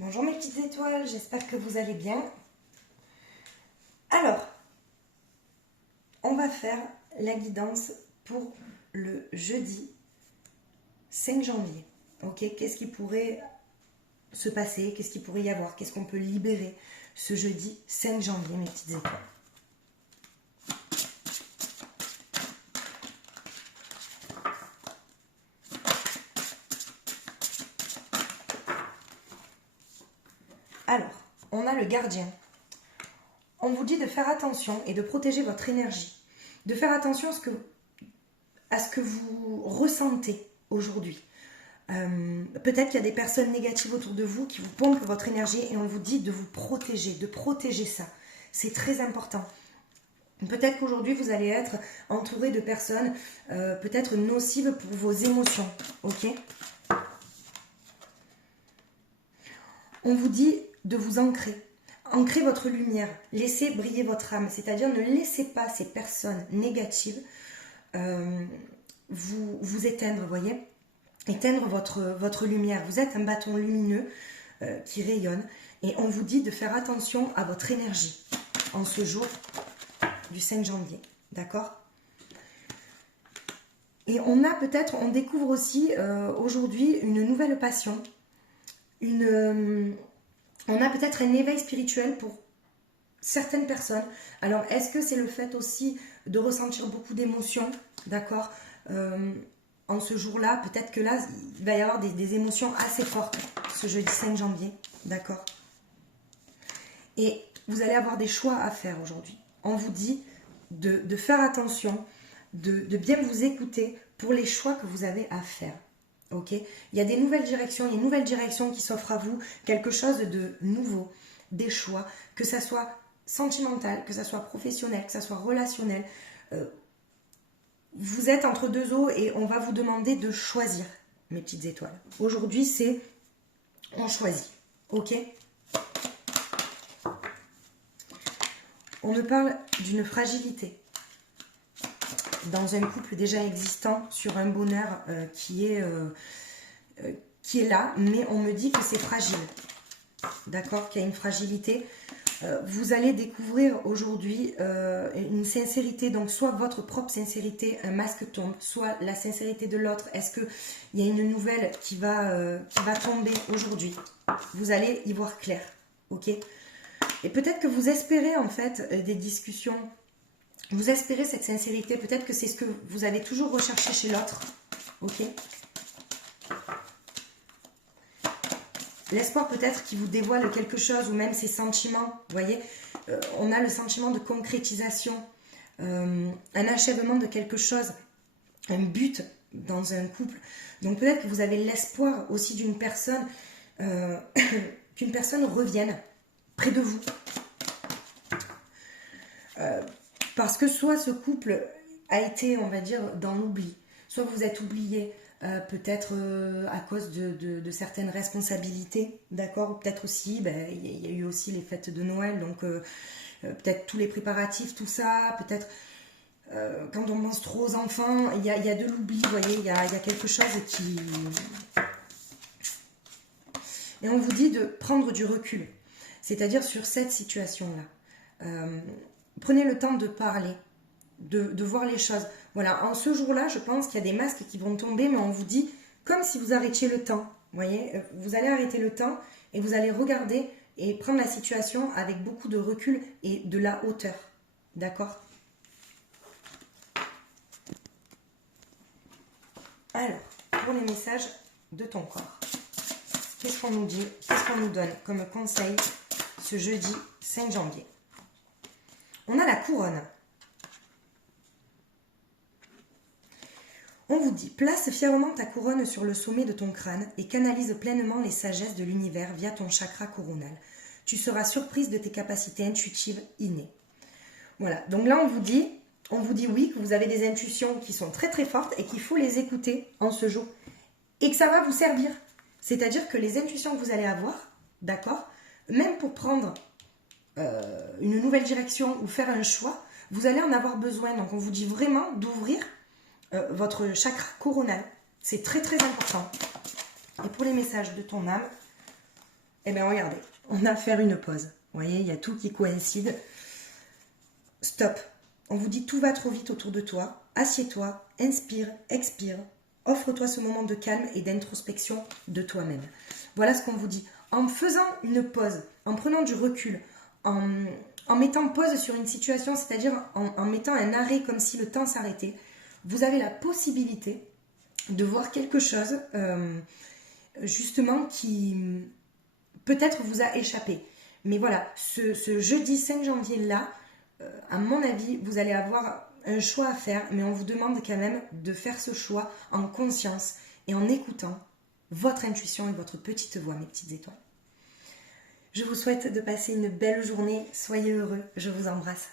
Bonjour mes petites étoiles, j'espère que vous allez bien. Alors, on va faire la guidance pour le jeudi 5 janvier. Ok, qu'est-ce qui pourrait se passer? Qu'est-ce qu'il pourrait y avoir? Qu'est-ce qu'on peut libérer ce jeudi 5 janvier, mes petites étoiles? Alors, on a le gardien. On vous dit de faire attention et de protéger votre énergie. De faire attention à ce que vous ressentez aujourd'hui. Peut-être qu'il y a des personnes négatives autour de vous qui vous pompent votre énergie et on vous dit de vous protéger, de protéger ça. C'est très important. Peut-être qu'aujourd'hui vous allez être entouré de personnes peut-être nocives pour vos émotions. Ok ? On vous dit de vous ancrer. Ancrez votre lumière. Laissez briller votre âme. C'est-à-dire ne laissez pas ces personnes négatives vous éteindre, voyez ? Éteindre votre lumière. Vous êtes un bâton lumineux qui rayonne et on vous dit de faire attention à votre énergie en ce jour du 5 janvier. D'accord ? Et on découvre aussi aujourd'hui une nouvelle passion. On a peut-être un éveil spirituel pour certaines personnes. Alors, est-ce que c'est le fait aussi de ressentir beaucoup d'émotions, d'accord, en ce jour-là, peut-être que là, il va y avoir des émotions assez fortes, ce jeudi 5 janvier, d'accord. Et vous allez avoir des choix à faire aujourd'hui. On vous dit de faire attention, de bien vous écouter pour les choix que vous avez à faire. Ok, il y a des nouvelles directions, il y a une nouvelle direction qui s'offre à vous, quelque chose de nouveau, des choix, que ça soit sentimental, que ça soit professionnel, que ça soit relationnel. Vous êtes entre deux eaux et on va vous demander de choisir, mes petites étoiles. Aujourd'hui, c'est on choisit, ok? On me parle d'une fragilité dans un couple déjà existant sur un bonheur qui est là, mais on me dit que c'est fragile, d'accord, qu'il y a une fragilité. Vous allez découvrir aujourd'hui une sincérité, donc soit votre propre sincérité, un masque tombe, soit la sincérité de l'autre. Est-ce qu'il y a une nouvelle qui va tomber aujourd'hui? Vous allez y voir clair, ok? Et peut-être que vous espérez en fait des discussions. Vous espérez cette sincérité, peut-être que c'est ce que vous avez toujours recherché chez l'autre, ok? L'espoir peut-être qui vous dévoile quelque chose ou même ses sentiments, vous voyez, on a le sentiment de concrétisation, un achèvement de quelque chose, un but dans un couple. Donc peut-être que vous avez l'espoir aussi d'une personne, qu'une personne revienne près de vous. Parce que soit ce couple a été, on va dire, dans l'oubli, soit vous êtes oublié, peut-être à cause de certaines responsabilités, d'accord, ou peut-être aussi, il y a eu aussi les fêtes de Noël, donc peut-être tous les préparatifs, tout ça, peut-être quand on pense trop aux enfants, il y a de l'oubli, vous voyez, il y a quelque chose qui... Et on vous dit de prendre du recul, c'est-à-dire sur cette situation-là. Prenez le temps de parler, de voir les choses. Voilà, en ce jour-là, je pense qu'il y a des masques qui vont tomber, mais on vous dit, comme si vous arrêtiez le temps. Vous voyez, vous allez arrêter le temps et vous allez regarder et prendre la situation avec beaucoup de recul et de la hauteur. D'accord? Alors, pour les messages de ton corps, qu'est-ce qu'on nous dit? Qu'est-ce qu'on nous donne comme conseil ce jeudi 5 janvier? On a la couronne. On vous dit, place fièrement ta couronne sur le sommet de ton crâne et canalise pleinement les sagesses de l'univers via ton chakra coronal. Tu seras surprise de tes capacités intuitives innées. Voilà, donc là on vous dit oui, que vous avez des intuitions qui sont très très fortes et qu'il faut les écouter en ce jour. Et que ça va vous servir. C'est-à-dire que les intuitions que vous allez avoir, d'accord, même pour prendre une nouvelle direction ou faire un choix, vous allez en avoir besoin. Donc on vous dit vraiment d'ouvrir votre chakra coronal. C'est très très important. Et pour les messages de ton âme, Eh bien, regardez, on a à faire une pause. Vous voyez, il y a tout qui coïncide. Stop. On vous dit tout va trop vite autour de toi. Assieds-toi, inspire, expire. Offre-toi ce moment de calme et d'introspection de toi-même. Voilà ce qu'on vous dit. En faisant une pause, en prenant du recul, en mettant pause sur une situation, c'est-à-dire en mettant un arrêt comme si le temps s'arrêtait, vous avez la possibilité de voir quelque chose justement qui peut-être vous a échappé. Mais voilà, ce jeudi 5 janvier-là, à mon avis, vous allez avoir un choix à faire, mais on vous demande quand même de faire ce choix en conscience et en écoutant votre intuition et votre petite voix, mes petites étoiles. Je vous souhaite de passer une belle journée, soyez heureux, je vous embrasse.